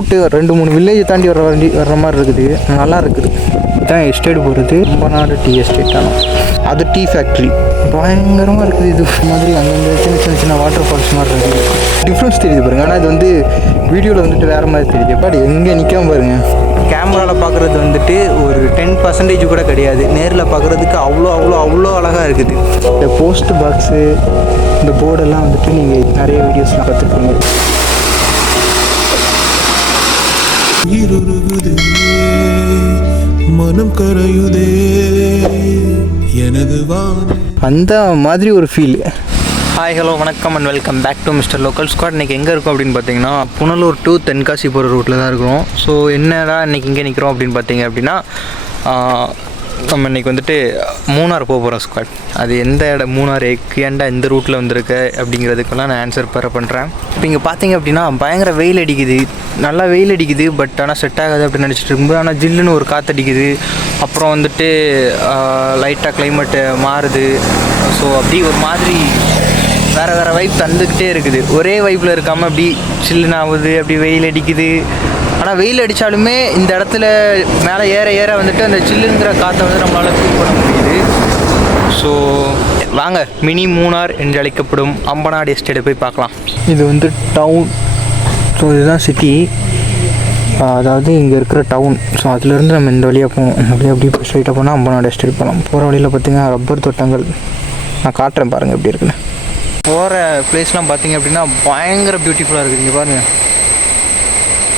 2-3 village தாண்டி வர்ற மாதிரி இருக்குது. நல்லா இருக்குது. இதுதான் எஸ்டேட் போகிறது. Ambanad tea estate. ஆனால் அது டீ ஃபேக்ட்ரி பயங்கரமாக இருக்குது. இது மாதிரி அங்கங்கே சின்ன வாட்டர் ஃபால்ஸ் மாதிரி இருக்குது. டிஃப்ரென்ஸ் தெரியுது பாருங்கள். ஆனால் இது வந்து வீடியோவில் வந்துட்டு வேறு மாதிரி தெரியுது. பட் எங்கே நிற்காம பாருங்கள். கேமராவில் பார்க்குறது வந்துட்டு ஒரு 10% கூட கிடையாது. நேரில் பார்க்குறதுக்கு அவ்வளோ அழகாக இருக்குது. இந்த போஸ்ட் பாக்ஸு, இந்த போர்டெல்லாம் வந்துட்டு நீங்கள் நிறைய வீடியோஸ்லாம் பார்த்துருப்பீங்க. மனம் கரையுதே எனது அந்த மாதிரி ஒரு ஃபீல். ஹாய் ஹலோ வணக்கம் and welcome back to mister local squad. இன்றைக்கி எங்கே இருக்கோம் அப்படின்னு பார்த்தீங்கன்னா புனலூர் டு தென்காசி போகிற ரூட்டில் தான் இருக்கிறோம். ஸோ என்னடா இன்றைக்கி இங்கே நிற்கிறோம் அப்படின்னு பார்த்தீங்க அப்படின்னா நம்ம இன்றைக்கி வந்துட்டு மூணார் போக போகிறோம் ஸ்குவாட். அது எந்த இடம் மூணார் ஏன்டா இந்த ரூட்டில் வந்திருக்கு அப்படிங்கிறதுக்கெல்லாம் நான் ஆன்சர் பண்ணுறேன். இப்போ இங்கே பார்த்தீங்க அப்படின்னா பயங்கர வெயில் அடிக்குது. நல்லா வெயில் அடிக்குது. பட் ஆனால் செட் ஆகாது அப்படின்னு நினச்சிட்டு இருக்கும்போது ஆனால் ஜில்லுன்னு ஒரு காற்றடிக்குது. அப்புறம் வந்துட்டு லைட்டாக கிளைமேட்டு மாறுது. ஸோ அப்படி ஒரு மாதிரி வேறு வைப் தந்துக்கிட்டே இருக்குது. ஒரே வைப்பில் இருக்காமல் அப்படி சில்லுன்னு ஆகுது, அப்படி வெயில் அடிக்குது. ஆனால் வெயில் அடித்தாலுமே இந்த இடத்துல மேலே ஏற வந்துட்டு அந்த சில்லுங்கிற காற்றை வந்து நம்மளால் ஃபீல் பண்ண முடியுது. ஸோ வாங்க மினி மூணார் என்று அழைக்கப்படும் அம்பநாடு எஸ்டேட்டை போய் பார்க்கலாம். இது வந்து டவுன். ஸோ இதுதான் சிட்டி, அதாவது இங்கே இருக்கிற டவுன். ஸோ அதுலேருந்து நம்ம இந்த வழியாக போவோம். அப்படி ஸ்ட்ரைட்டாக போனால் அம்பநாடு எஸ்டேட் போகலாம். போகிற வழியில் பார்த்திங்கன்னா ரப்பர் தோட்டங்கள் நான் காட்டுறேன் பாருங்கள் எப்படி இருக்குன்னு. போகிற பிளேஸ்லாம் பார்த்திங்க அப்படின்னா பயங்கர பியூட்டிஃபுல்லாக இருக்குது. இங்கே பாருங்கள்,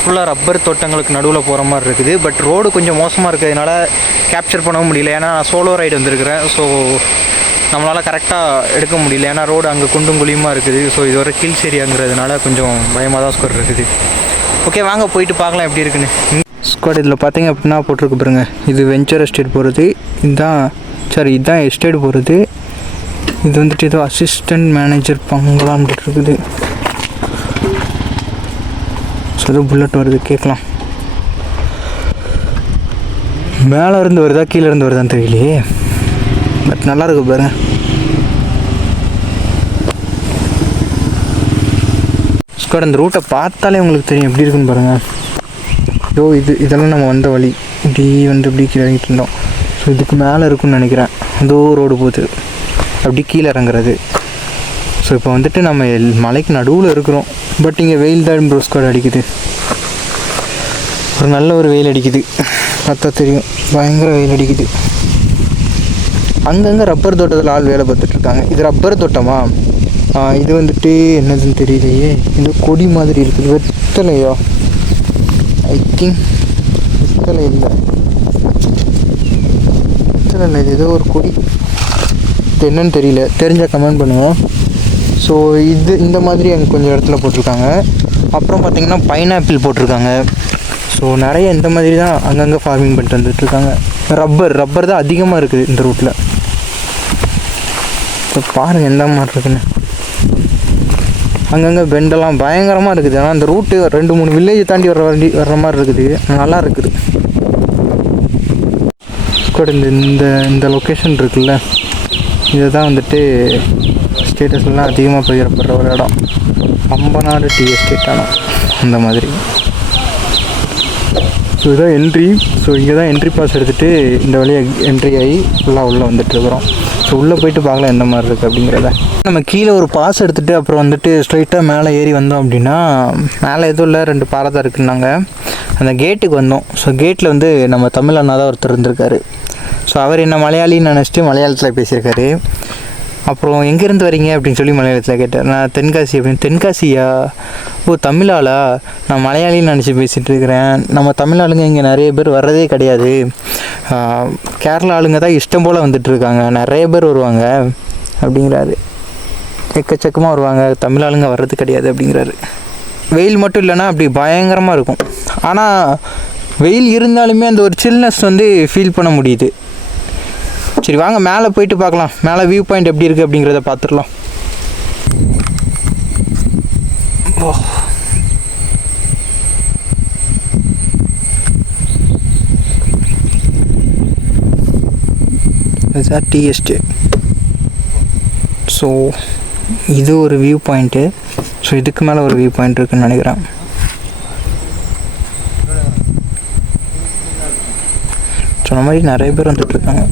ஃபுல்லாக ரப்பர் தோட்டங்களுக்கு நடுவில் போகிற மாதிரி இருக்குது. பட் ரோடு கொஞ்சம் மோசமாக இருக்கிறதுனால கேப்சர் பண்ணவும் முடியல. ஏன்னா நான் சோலோ ரைடு வந்திருக்கிறேன். ஸோ நம்மளால் கரெக்டாக எடுக்க முடியல. ஏன்னா ரோடு அங்கே குண்டும் குழியுமாக இருக்குது. ஸோ இது ஒரு ஹில்ஸ் ஏரியாங்கிறதுனால கொஞ்சம் பயமாக தான் ஸ்கோர் இருக்குது. ஓகே வாங்க போயிட்டு பார்க்கலாம் எப்படி இருக்குன்னு. ஸ்குவாட் இதில் பார்த்தீங்க அப்படின்னா போட்டிருக்கு பாருங்க, இது வெஞ்சர் எஸ்டேட் போகிறது. இதுதான் எஸ்டேட் போகிறது. இது வந்துட்டு ஏதோ அசிஸ்டன்ட் மேனேஜர் பங்களான்னு இருக்குது. ஸோ ஏதோ புல்லட் வருது, கேட்கலாம். மேலே இருந்து வருதா கீழே இருந்து வருதான்னு தெரியலையே. பட் நல்லா இருக்கு பாருங்க. ஸ்குவாட் இந்த ரூட்டை பார்த்தாலே உங்களுக்கு தெரியும் எப்படி இருக்குன்னு பாருங்கள். இதெல்லாம் நம்ம வந்த வழி. இப்படி கீழே இறங்கிட்டு இருந்தோம். ஸோ இதுக்கு மேலே இருக்குன்னு நினைக்கிறேன். ஏதோ ரோடு போகுது, அப்படி கீழே இறங்குறது. ஸோ இப்போ வந்துட்டு நம்ம மலைக்கு நடுவில் இருக்கிறோம். பட் இங்கே வெயில் தான் ப்ரோ ஸ்குவாட் அடிக்குது. ஒரு நல்ல ஒரு வெயில் அடிக்குது, பார்த்தா தெரியும். பயங்கர வெயில் அடிக்குது. அங்கங்கே ரப்பர் தோட்டத்தில் ஆள் வேலை பார்த்துட்ருக்காங்க. இது ரப்பர் தோட்டமா? இது வந்துட்டு என்னதுன்னு தெரியலையே. இந்த கொடி மாதிரி இருக்குது. வெத்தலையா? ஐ திங்க் வெத்தலை இல்லை, இது ஏதோ ஒரு கொடி. இது என்னன்னு தெரியல, தெரிஞ்சால் கமெண்ட் பண்ணுவோம். ஸோ இந்த மாதிரி அங்கே கொஞ்சம் இடத்துல போட்டிருக்காங்க. அப்புறம் பார்த்திங்கன்னா பைனாப்பிள் போட்டிருக்காங்க. ஸோ நிறைய இந்த மாதிரி தான் அங்கங்கே ஃபார்மிங் பண்ணிட்டு வந்துட்டுருக்காங்க. ரப்பர் தான் அதிகமாக இருக்குது இந்த ரூட்டில். ஸோ பாருங்கள் எந்த மாதிரி இருக்குன்னு. அங்கங்கே பெண்டெல்லாம் பயங்கரமாக இருக்குது. ஆனால் அந்த ரூட்டு 2-3 வில்லேஜ் தாண்டி வர்ற மாதிரி இருக்குது. நல்லா இருக்குது. இந்த லொக்கேஷன் இருக்குல்ல, இதுதான் வந்துட்டு ஸ்டேட்டஸ்லாம் அதிகமாக பகிரப்படுற ஒரு இடம். Ambanad tea estate. ஆனால் அந்த மாதிரி. ஸோ இதுதான் என்ட்ரி. ஸோ இங்கே தான் என்ட்ரி பாஸ் எடுத்துகிட்டு இந்த வழியாக என்ட்ரி ஆகி ஃபுல்லாக உள்ளே வந்துட்டுருக்குறோம். ஸோ உள்ளே போயிட்டு பார்க்கலாம் எந்த மாதிரி இருக்குது அப்படிங்கிறத. நம்ம கீழே ஒரு பாஸ் எடுத்துகிட்டு அப்புறம் வந்துட்டு ஸ்ட்ரைட்டாக மேலே ஏறி வந்தோம் அப்படின்னா மேலே எதுவும் இல்லை, 2 பாறை தான் இருக்குன்னாங்க. அந்த கேட்டுக்கு வந்தோம். ஸோ கேட்டில் வந்து நம்ம தமிழ் அண்ணா தான் ஒருத்தர் இருந்திருக்காரு. ஸோ அவர் என்ன மலையாளின்னு நினச்சிட்டு மலையாளத்தில் பேசியிருக்காரு. அப்புறம் எங்கேருந்து வரீங்க அப்படின்னு சொல்லி மலையாளத்தில் கேட்டார். நான் தென்காசி அப்படின்னு. தென்காசியா? ஓ தமிழாளா? நான் மலையாளின்னு நினச்சி பேசிகிட்டு இருக்கிறேன். நம்ம தமிழ் ஆளுங்க இங்கே நிறைய பேர் வர்றதே கிடையாது. கேரளா ஆளுங்க தான் இஷ்டம் போல் வந்துட்டுருக்காங்க. நிறைய பேர் வருவாங்க அப்படிங்கிறாரு. எக்கச்சக்கமாக வருவாங்க, தமிழ் ஆளுங்க வர்றது கிடையாது அப்படிங்கிறாரு. வெயில் மட்டும் இல்லைன்னா அப்படி பயங்கரமாக இருக்கும். ஆனால் வெயில் இருந்தாலுமே அந்த ஒரு சில்னஸ் வந்து ஃபீல் பண்ண முடியுது. சரி வாங்க மேலே போயிட்டு பார்க்கலாம். மேலே வியூ பாயிண்ட் எப்படி இருக்குது அப்படிங்கிறத பார்த்துடலாம். இதுதான் டீ எஸ்டேட். ஸோ இது ஒரு வியூ பாயிண்ட்டு. ஸோ இதுக்கு மேலே ஒரு வியூ பாயிண்ட் இருக்குதுன்னு நினைக்கிறேன். மாதிரி நிறைய பேர் வந்துட்டுருக்காங்க.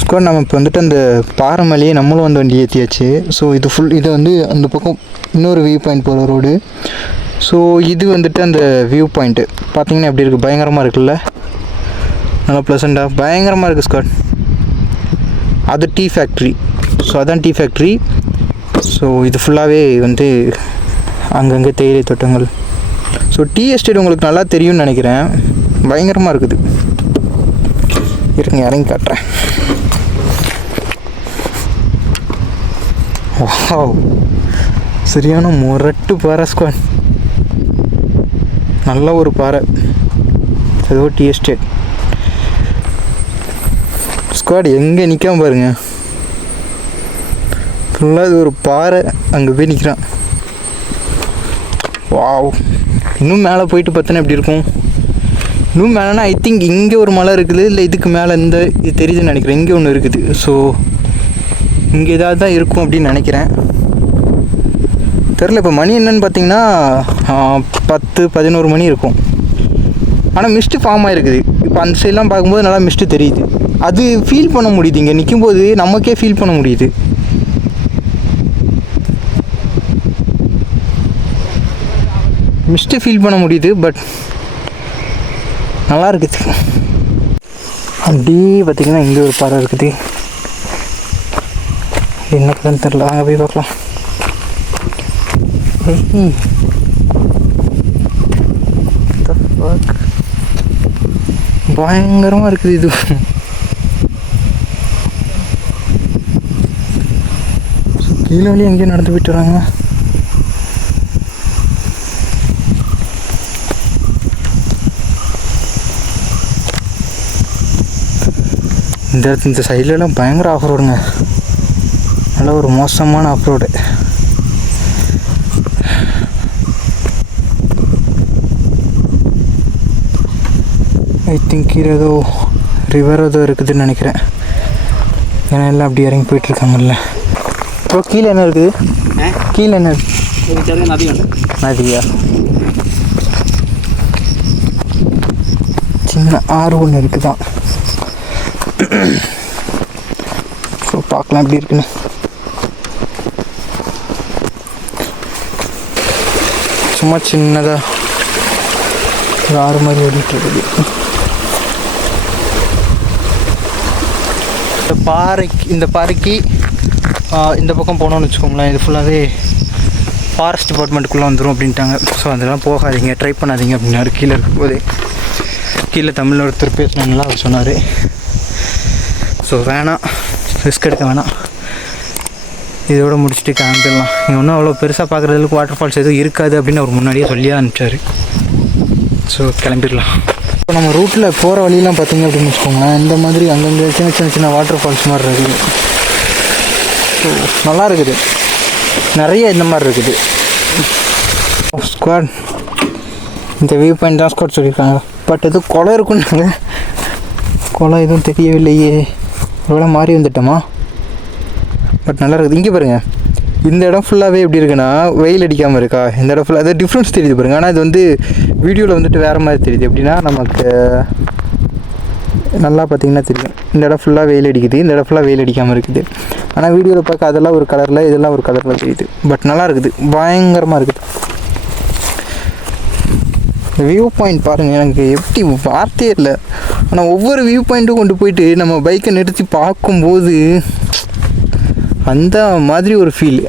ஸ்குவாட் நம்ம இப்போ வந்துட்டு அந்த பாறை மேலேயே நம்மளும் வந்து வண்டி ஏற்றியாச்சு. ஸோ இது வந்து அந்த பக்கம் இன்னொரு வியூ பாயிண்ட் போகிற ரோடு. ஸோ இது வந்துட்டு அந்த வியூ பாயிண்ட்டு பார்த்தீங்கன்னா எப்படி இருக்குது, பயங்கரமாக இருக்குல்ல, நல்லா ப்ளசண்ட்டாக பயங்கரமாக இருக்குது ஸ்குவாட். அது டீ ஃபேக்ட்ரி. ஸோ அதான் டீ ஃபேக்ட்ரி. ஸோ இது ஃபுல்லாகவே வந்து அங்கங்கே தேயிலை தோட்டங்கள். ஸோ டீ எஸ்டேட் உங்களுக்கு நல்லா தெரியும்னு நினைக்கிறேன். பயங்கரமாக இருக்குது. இருங்க இறங்கி காட்டுறேன். வாவ், சரியான முரட்டு பாறை ஸ்குவாட். நல்ல ஒரு பாறை. ஏதோ டீ எஸ்டேட் ஸ்குவாட். எங்கே நிற்காம பாருங்க, ஃபுல்லாக இது ஒரு பாறை. அங்கே போய் நிற்கிறான். வாவ், இன்னும் மேலே போயிட்டு பார்த்தோன்னா எப்படி இருக்கும். இன்னும் மேலேனா ஐ திங்க் இங்கே ஒரு மலை இருக்குது, இல்லை இதுக்கு மேலே இது தெரியுதுன்னு நினைக்கிறேன். இங்கே ஒன்று இருக்குது. ஸோ இங்கே ஏதாவது தான் இருக்கும் அப்படின்னு நினைக்கிறேன். தெரில. இப்போ மணி என்னன்னு பார்த்தீங்கன்னா 10-11 மணி இருக்கும். ஆனால் மிஸ்ட்டு ஃபார்ம் ஆகிருக்குது. இப்போ அந்த சைட்லாம் பார்க்கும்போது நல்லா மிஸ்ட்டு தெரியுது. அது ஃபீல் பண்ண முடியுது. இங்கே நிற்கும்போது நமக்கே ஃபீல் பண்ண முடியுது. மிஸ்ட்டு ஃபீல் பண்ண முடியுது. பட் நல்லா இருக்குது. அப்படியே பார்த்திங்கன்னா இங்கே ஒரு பாறை இருக்குது. என்ன படம் தெரில, அங்கே போய் பார்க்கலாம். பயங்கரமாக இருக்குது இது. கீழே வழி எங்கேயும் நடந்து போயிட்டு வராங்க. இந்த சைட்லலாம் பயங்கர ஆஃப் ரோடுங்க. நல்ல ஒரு மோசமான ஆஃப் ரோடு. ஐ திங்க் கீழே ஏதோ ரிவர் ஏதோ இருக்குதுன்னு நினைக்கிறேன். ஏன்னா எல்லாம் அப்படி இறங்கி போயிட்டுருக்காங்கல்ல. இப்போ கீழே என்ன இருக்குது? கீழே என்ன நதியா? சின்ன ஆறு ஒன்று இருக்குதான். ஸோ பார்க்கலாம் எப்படி இருக்குன்னு. சும்மா சின்னதாக ஒரு ஆறு மாதிரி ஓடிட்டு இருக்குது. இந்த பாறைக்கு இந்த பக்கம் போனோம்னு வச்சுக்கோங்களேன், இது ஃபுல்லாகவே ஃபாரஸ்ட் டிபார்ட்மெண்ட்டுக்குள்ளே வந்துடும் அப்படின்ட்டாங்க. ஸோ அதெல்லாம் போகாதீங்க, ட்ரை பண்ணாதீங்க அப்படின்னாரு. கீழே இருக்கும்போதே கீழே தமிழில் ஒருத்தர் பேசினாங்களா, அவர் சொன்னார். ஸோ வேணாம், ரிஸ்க் எடுக்க வேணாம், இதோட முடிச்சுட்டு கிளம்பிடலாம். இங்கே ஒன்றும் அவ்வளோ பெருசாக பார்க்குறதுக்கு வாட்டர் ஃபால்ஸ் எதுவும் இருக்காது அப்படின்னு அவர் முன்னாடியே சொல்லியே அனுப்பிச்சார். ஸோ கிளம்பிடலாம். இப்போ நம்ம ரூட்டில் போகிற வழியெலாம் பார்த்திங்க அப்படின்னு வச்சுக்கோங்களேன், இந்த மாதிரி அங்கங்கே சின்ன சின்ன வாட்டர் ஃபால்ஸ் மாதிரி இருக்குது. ஸோ நல்லா இருக்குது. நிறைய இந்த மாதிரி இருக்குது. ஸ்குவாட் இந்த வியூ பாயிண்ட் தான் ஸ்குவாட் சொல்லியிருக்காங்க. பட் எதுவும் குளம் இருக்குன்னாங்க. குளம் எதுவும் தெரியவில்லையே, இவ்வளோ மாறி வந்துட்டோமா. பட் நல்லா இருக்குது. இங்கே பாருங்கள், இந்த இடம் ஃபுல்லாகவே எப்படி இருக்குன்னா வெயில் அடிக்காமல் இருக்கா. இந்த இடம் ஃபுல்லாக அது டிஃப்ரென்ஸ் தெரியுது பாருங்கள். ஆனால் இது வந்து வீடியோவில் வந்துட்டு வேறு மாதிரி தெரியுது. எப்படின்னா நமக்கு நல்லா பார்த்திங்கன்னா தெரியும். இந்த இடம் ஃபுல்லாக வெயில் அடிக்குது, இந்த இடம் ஃபுல்லாக வெயில் அடிக்காமல் இருக்குது. ஆனால் வீடியோவில் பார்க்க அதெல்லாம் ஒரு கலரில், இதெல்லாம் ஒரு கலரில் தெரியுது. பட் நல்லா இருக்குது, பயங்கரமாக இருக்குது. வியூ பாயிண்ட் பாருங்கள், எனக்கு எப்படி வார்த்தையே இல்லை. ஆனால் ஒவ்வொரு வியூ பாயிண்ட்டும் கொண்டு போயிட்டு நம்ம பைக்கை நிறுத்தி பார்க்கும்போது அந்த மாதிரி ஒரு ஃபீல்.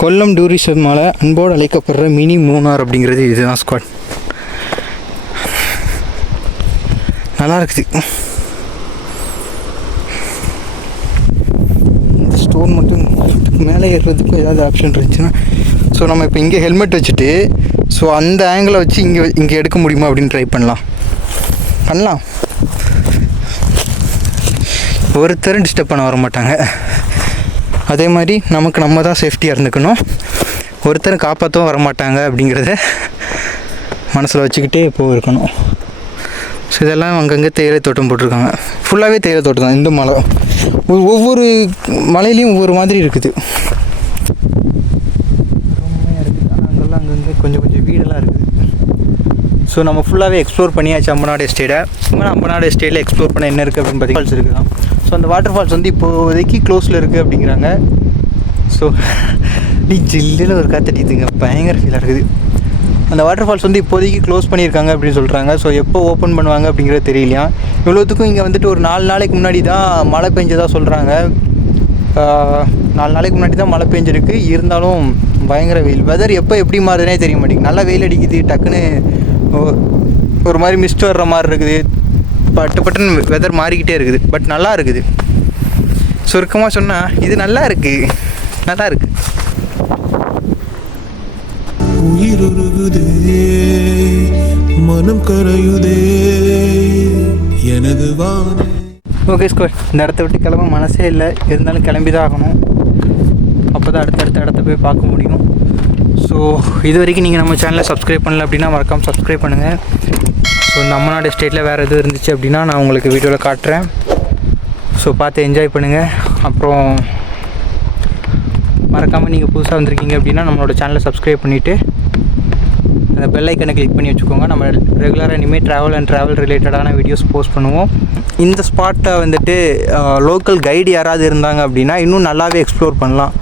கொல்லம் டூரிசமால் அன்போடு அழைக்கப்படுற மினி மூணார் அப்படிங்கிறது இதுதான் ஸ்குவாட். நல்லா இருக்குது. இந்த ஸ்டோன் மட்டும் மேலே ஏறுறதுக்கும் ஏதாவது ஆப்ஷன் இருந்துச்சுன்னா. ஸோ நம்ம இப்போ இங்கே ஹெல்மெட் வச்சுட்டு ஸோ அந்த ஆங்கிளை வச்சு இங்கே எடுக்க முடியுமா அப்படின்னு ட்ரை பண்ணலாம். ஒருத்தரும் டிஸ்டர்ப் பண்ண வர மாட்டாங்க. அதே மாதிரி நம்ம தான் சேஃப்டியாக இருந்துக்கணும். ஒருத்தரும் காப்பாற்றவும் வரமாட்டாங்க அப்படிங்கிறத மனசில் வச்சுக்கிட்டே இருக்கணும். ஸோ இதெல்லாம் அங்கங்கே தேயிலை தோட்டம் போட்டிருக்காங்க. ஃபுல்லாகவே தேயிலை தோட்டம் தான். இந்த மலை ஒவ்வொரு மலையிலையும் ஒவ்வொரு மாதிரி இருக்குது. ரொம்பவே இருக்குது. ஆனால் அங்கெல்லாம் அங்கங்கே கொஞ்சம் வீடெல்லாம் இருக்குது. ஸோ நம்ம ஃபுல்லாகவே எக்ஸ்ப்ளோர் பண்ணியாச்சு அம்பநாடு எஸ்டேட்டை. அம்பநாடு எஸ்டேட்டில் எக்ஸ்ப்ளோர் பண்ண என்ன இருக்குது அப்படின்னு பார்த்தீங்கன்னா ஃபால்ஸ் இருக்குது தான். ஸோ அந்த வாட்டர் ஃபால்ஸ் வந்து இப்போதைக்கு க்ளோஸில் இருக்குது அப்படிங்கிறாங்க. ஸோ நீ ஜில்லில் ஒரு காத்தடித்துங்க, பயங்கர ஃபீலாக இருக்குது. அந்த வாட்டர் ஃபால்ஸ் வந்து இப்போதைக்கு க்ளோஸ் பண்ணியிருக்காங்க அப்படின்னு சொல்கிறாங்க. ஸோ எப்போ ஓப்பன் பண்ணுவாங்க அப்படிங்கிறது தெரியலையா. இவ்வளோத்துக்கும் இங்கே வந்துட்டு ஒரு 4 நாளைக்கு முன்னாடி தான் மழை பெஞ்சதாக சொல்கிறாங்க. 4 நாளைக்கு முன்னாடி தான் மழை பெஞ்சிருக்கு. இருந்தாலும் பயங்கர வெயில். வெதர் எப்போ எப்படி மாறுதுனே தெரிய மாட்டேங்குது. நல்லா வெயில் அடிக்குது, டக்குன்னு ஒரு மாதிரி மிஸ்ட் வர்ற மாதிரி இருக்குது. பட்டுன்னு வெதர் மாறிக்கிட்டே இருக்குது. பட் நல்லா இருக்குது. சுருக்கமாக சொன்னால் இது நல்லா இருக்குது, நல்லா இருக்குது. உயிருருகுதே மனம் கரையுதே எனது வானே. ஓகே ஸ்கோர், இந்த இடத்த விட்டு கிளம்ப மனசே இல்லை. இருந்தாலும் கிளம்பி தான் ஆகணும். அப்போ தான் அடுத்தடுத்த இடத்த போய் பார்க்க முடியும். ஸோ இது வரைக்கும் நீங்கள் நம்ம சேனலை சப்ஸ்கிரைப் பண்ணல அப்படின்னா மறக்காமல் சப்ஸ்கிரைப் பண்ணுங்கள். ஸோ இந்த அம்பநாடு எஸ்டேட்டில் வேறு எதுவும் இருந்துச்சு அப்படின்னா நான் உங்களுக்கு வீடியோவில் காட்டுறேன். ஸோ பார்த்து என்ஜாய் பண்ணுங்கள். அப்புறம் மறக்காமல் நீங்கள் புதுசாக வந்திருக்கீங்க அப்படின்னா நம்மளோட சேனலை சப்ஸ்கிரைப் பண்ணிவிட்டு அந்த பெல் ஐக்கனை கிளிக் பண்ணி வச்சுக்கோங்க. நம்ம ரெகுலராக இனிமேல் ட்ராவல் ரிலேட்டடான வீடியோஸ் போஸ்ட் பண்ணுவோம். இந்த ஸ்பாட்டை வந்துட்டு லோக்கல் கைடு யாராவது இருந்தாங்க அப்படின்னா இன்னும் நல்லாவே எக்ஸ்ப்ளோர் பண்ணலாம்.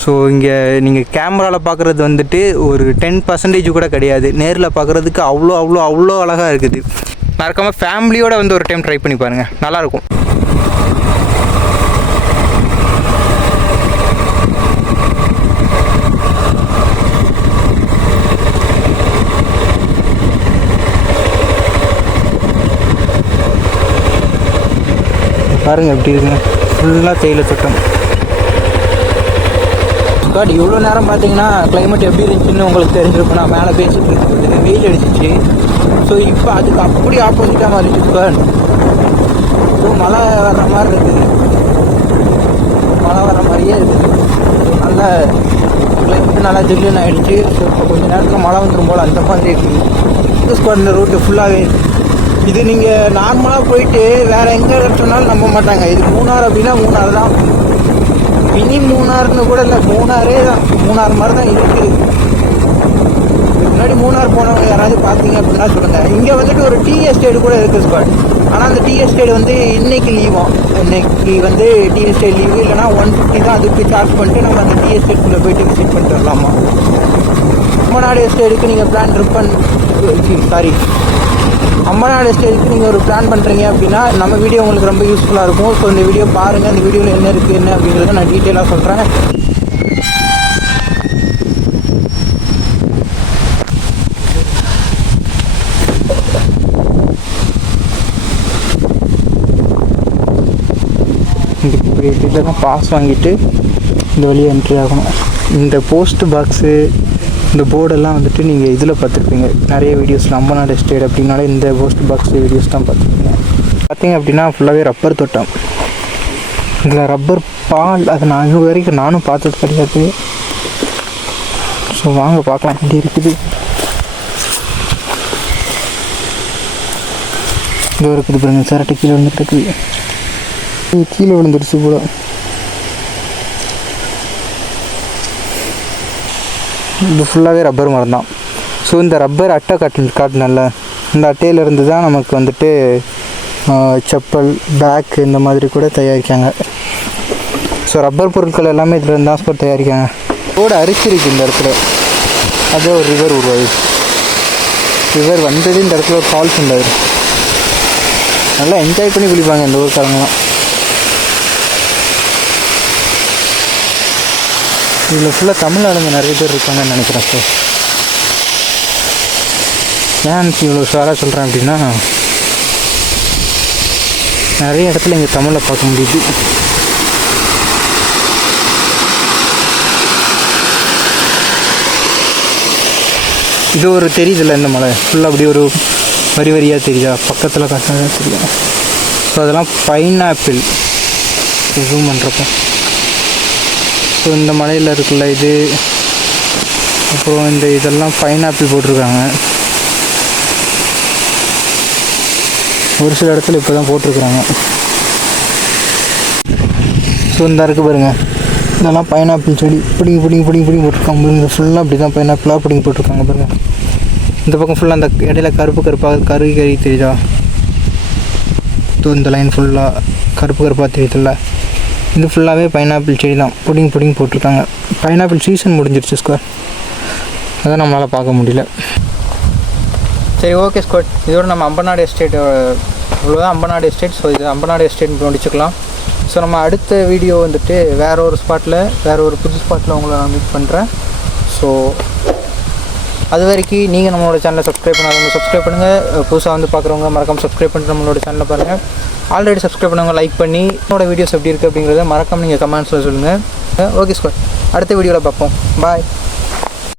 ஸோ இங்கே நீங்கள் கேமராவில் பார்க்குறது வந்துட்டு ஒரு 10% கூட கிடையாது. நேரில் பார்க்குறதுக்கு அவ்வளோ அழகாக இருக்குது. மறக்காமல் ஃபேமிலியோடு வந்து ஒரு டைம் ட்ரை பண்ணி பாருங்கள், நல்லாயிருக்கும். பாருங்கள் எப்படி இருக்குங்க, ஃபுல்லாக தேயிலை தோட்டம். பட் இவ்வளோ நேரம் பார்த்தீங்கன்னா கிளைமேட் எப்படி இருந்துச்சுன்னு உங்களுக்கு தெரிஞ்சிருக்கும். நான் மேலே பேசிட்டு இருக்குது, வெயில் அடிச்சிச்சு. ஸோ இப்போ அதுக்கு அப்படி ஆப்போசிட்டாக மாறிச்சு சார். ஸோ மழை வர்ற மாதிரி இருக்குது, மழை வர மாதிரியே இருக்குது. நல்ல கிளைமேட் நல்லா ஜில்லுன்னு ஆகிடுச்சு. ஸோ இப்போ கொஞ்சம் நேரத்தில் மழை வந்துடும் போல் அந்த மாதிரி இருக்குது. ஸ்குவாட் இந்த ரூட்டு ஃபுல்லாகவே இது நீங்கள் நார்மலாக போயிட்டு வேறு எங்கே சொன்னாலும் நம்ப மாட்டாங்க. இது மூணார் அப்படின்னா மூணார் தான். மினி மூணார்னு கூட இல்லை, மூணாரே தான். மூணார் மாதிரி தான் இருக்குது. முன்னாடி மூணார் போனவங்க யாராவது பார்த்தீங்க அப்படின்னா சொல்லுங்கள். இங்கே வந்துட்டு ஒரு டீ எஸ்டேட் கூட இருக்குது ஸ்பாட். ஆனால் அந்த டீ எஸ்டேட் வந்து இன்றைக்கி லீவும். இன்றைக்கி வந்து டீ எஸ்டேட் லீவு, இல்லைனா 150 தான் அதுக்கு சார்ஜ் பண்ணிட்டு நம்ம அந்த டீ எஸ்டேட்குள்ளே போய்ட்டு விசிட் பண்ணிட்டு வரலாமா. அம்பநாடு எஸ்டேட்டுக்கு நீங்கள் அம்பநாடு எஸ்டேட்டுக்கு நீங்கள் ஒரு பிளான் பண்ணுறீங்க அப்படின்னா நம்ம வீடியோ உங்களுக்கு ரொம்ப யூஸ்ஃபுல்லாக இருக்கும். ஸோ இந்த வீடியோ பாருங்கள். இந்த வீடியோவில் என்ன இருக்குது என்ன அப்படிங்கிறத நான் டீட்டெயிலாக சொல்கிறேன். இப்படி இதெல்லாம் பாஸ் வாங்கிட்டு இந்த வழியாக என்ட்ரி ஆகணும். இந்த போஸ்ட் பாக்ஸு, இந்த போர்டெல்லாம் வந்துட்டு நீங்கள் இதில் பார்த்துருப்பீங்க நிறைய வீடியோஸில். அம்பநாடு எஸ்டேட் அப்படின்னாலே இந்த போஸ்ட் பாக்ஸ் வீடியோஸ் தான் பார்த்துருப்பீங்க. பார்த்தீங்க அப்படின்னா ஃபுல்லாகவே ரப்பர் தோட்டம். இதில் ரப்பர் பால் அது நான் இன்னும் வரைக்கும் நானும் பார்த்தது கிடையாது. ஸோ வாங்க பார்க்கலாம் எப்படி இருக்குது. இது இருக்குது பாருங்க, சரட்டு கீழே வந்துட்டு இருக்குது. கீழே விழுந்துருச்சு கூட. இது ஃபுல்லாகவே ரப்பர் மரம் தான். ஸோ இந்த ரப்பர் அட்டை காட்டினல்ல, இந்த அட்டையிலேருந்து தான் நமக்கு வந்துட்டு செப்பல், பேக் இந்த மாதிரி கூட தயாரிக்காங்க. ஸோ ரப்பர் பொருட்கள் எல்லாமே இதில் இருந்து தான் தயாரிக்காங்க. ரோடு அரிச்சிருக்கு இந்த இடத்துல. அதே ஒரு ரிவர் உருவாது. ரிவர் வந்தது இந்த இடத்துல ஒரு ஃபால்ஸ் உண்டாது. நல்லா என்ஜாய் பண்ணி குளிப்பாங்க இந்த ஊருக்காரங்களாம். இதில் ஃபுல்லாக தமிழ் ஆளுங்க நிறைய பேர் இருக்காங்கன்னு நினைக்கிறேன் சார். ஏன் இவ்வளோ ஷுவராக சொல்கிறேன் அப்படின்னா நிறைய இடத்துல இங்கே தமிழை பார்க்க முடியுது. இது ஒரு தெரியுதில்ல, இந்த மலை ஃபுல்லாக அப்படி ஒரு வரியாக தெரியுதா, பக்கத்தில் காட்டினா தெரியும். ஸோ அதெல்லாம் பைனாப்பிள் ஜூம் பண்ணுறப்போ. ஸோ இந்த மலையில் இருக்குல்ல இது, அப்புறம் இந்த இதெல்லாம் பைனாப்பிள் போட்டிருக்காங்க. ஒரு சில இடத்துல இப்போ தான் போட்டிருக்குறாங்க. ஸோ இந்த இருக்குது பாருங்கள், இதெல்லாம் பைனாப்பிள் செடி பிடிங்கி போட்டிருக்காங்க பாருங்கள். ஃபுல்லாக அப்படி தான் பைனாப்பிளாக பிடிங்கி போட்டிருக்காங்க பாருங்கள். இந்த பக்கம் ஃபுல்லாக அந்த இடையில கருப்பாக கறி தெரியுதா? இந்த லைன் ஃபுல்லாக கருப்பாக தெரியுதுல்ல, இது ஃபுல்லாகவே பைனாப்பிள் செடி தான். புடிங் போட்டிருக்காங்க. பைனாப்பிள் சீசன் முடிஞ்சிருச்சு ஸ்கொயர், அதான் நம்மளால் பார்க்க முடியல. சரி, ஓகே ஸ்கொயர், இதோட நம்ம அம்பநாடு எஸ்டேட் இவ்வளோதான். அம்பநாடு எஸ்டேட். ஸோ இது அம்பநாடு எஸ்டேட் முடிச்சுக்கலாம். ஸோ நம்ம அடுத்த வீடியோ வந்துட்டு வேறு ஒரு ஸ்பாட்டில், வேறு ஒரு புது ஸ்பாட்டில் உங்களை நான் மீட் பண்ணுறேன். ஸோ அது வரைக்கும் நீங்கள் நம்மளோட சேனலை சப்ஸ்கிரைப் பண்ணாதவங்க சப்ஸ்கிரைப் பண்ணுங்கள். புதுசாக வந்து பார்க்குறவங்க மறக்காமல் சப்ஸ்கிரைப் பண்ணிட்டு நம்மளோட சேனலை பாருங்கள். ஆல்ரெடி சப்ஸ்கிரைப் பண்ணவங்க லைக் பண்ணி என்னோடய வீடியோஸ் எப்படி இருக்குது அப்படிங்கிறத மறக்காமல் நீங்கள் கமெண்ட்ஸில் சொல்லுங்கள். ஓகே ஸ்கொயர், அடுத்த வீடியோவில் பார்ப்போம். பாய்.